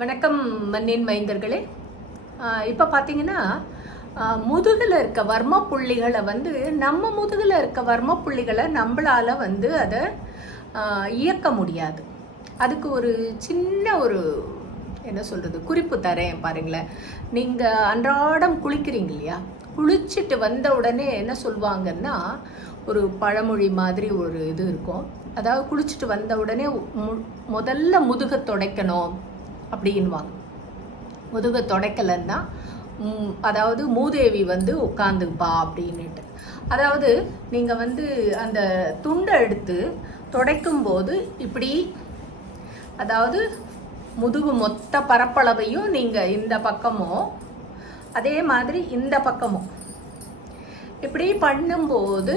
வணக்கம் மண்ணின் மைந்தர்களே. இப்போ பார்த்தீங்கன்னா முதுகில் இருக்க வர்ம புள்ளிகளை நம்ம முதுகில் இருக்க வர்ம புள்ளிகளை நம்மளால் அதை இயக்க முடியாது. அதுக்கு ஒரு சின்ன என்ன சொல்கிறது குறிப்பு தரேன் பாருங்களேன். நீங்கள் அன்றாடம் குளிக்கிறீங்க இல்லையா? குளிச்சுட்டு வந்த உடனே என்ன சொல்லுவாங்கன்னா, ஒரு பழமொழி மாதிரி ஒரு இது இருக்கும். அதாவது குளிச்சுட்டு வந்த உடனே முதல்ல முதுகை துடைக்கணும் அப்படின்வாங்க. முதுகை துடைக்கலன்னா அதாவது மூதேவி உட்காந்துப்பா அப்படின்னுட்டு. அதாவது நீங்கள் அந்த துண்டை எடுத்து துடைக்கும் போது இப்படி, அதாவது முதுகு மொத்த பரப்பளவையும் நீங்கள் இந்த பக்கமும் அதே மாதிரி இந்த பக்கமும் இப்படி பண்ணும்போது,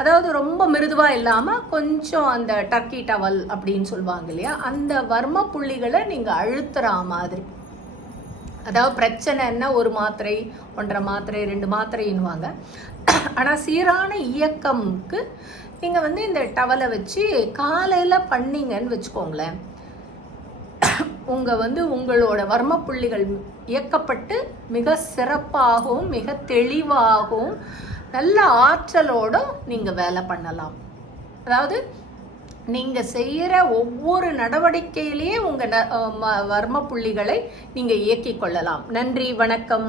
அதாவது ரொம்ப மிருதுவாக இல்லாமல் கொஞ்சம் அந்த டர்க்கி டவல் அப்படின்னு சொல்லுவாங்க இல்லையா, அந்த வர்ம புள்ளிகளை நீங்கள் அழுத்துற மாதிரி. அதாவது பிரச்சனைன்னா ஒரு மாத்திரை, 1.5 மாத்திரை, 2 மாத்திரைன்னுவாங்க. ஆனால் சீரான இயக்கம்க்கு நீங்கள் இந்த டவலை வச்சு காலையில் பண்ணீங்கன்னு வச்சுக்கோங்களேன், உங்களோட வர்ம புள்ளிகள் இயக்கப்பட்டு மிக சிறப்பாகவும் மிக தெளிவாகவும் நல்ல ஆற்றலோடு நீங்கள் வேலை பண்ணலாம். அதாவது நீங்கள் செய்கிற ஒவ்வொரு நடவடிக்கையிலேயே உங்கள் வர்ம புள்ளிகளை நீங்கள் இயக்கிக் கொள்ளலாம். நன்றி, வணக்கம்.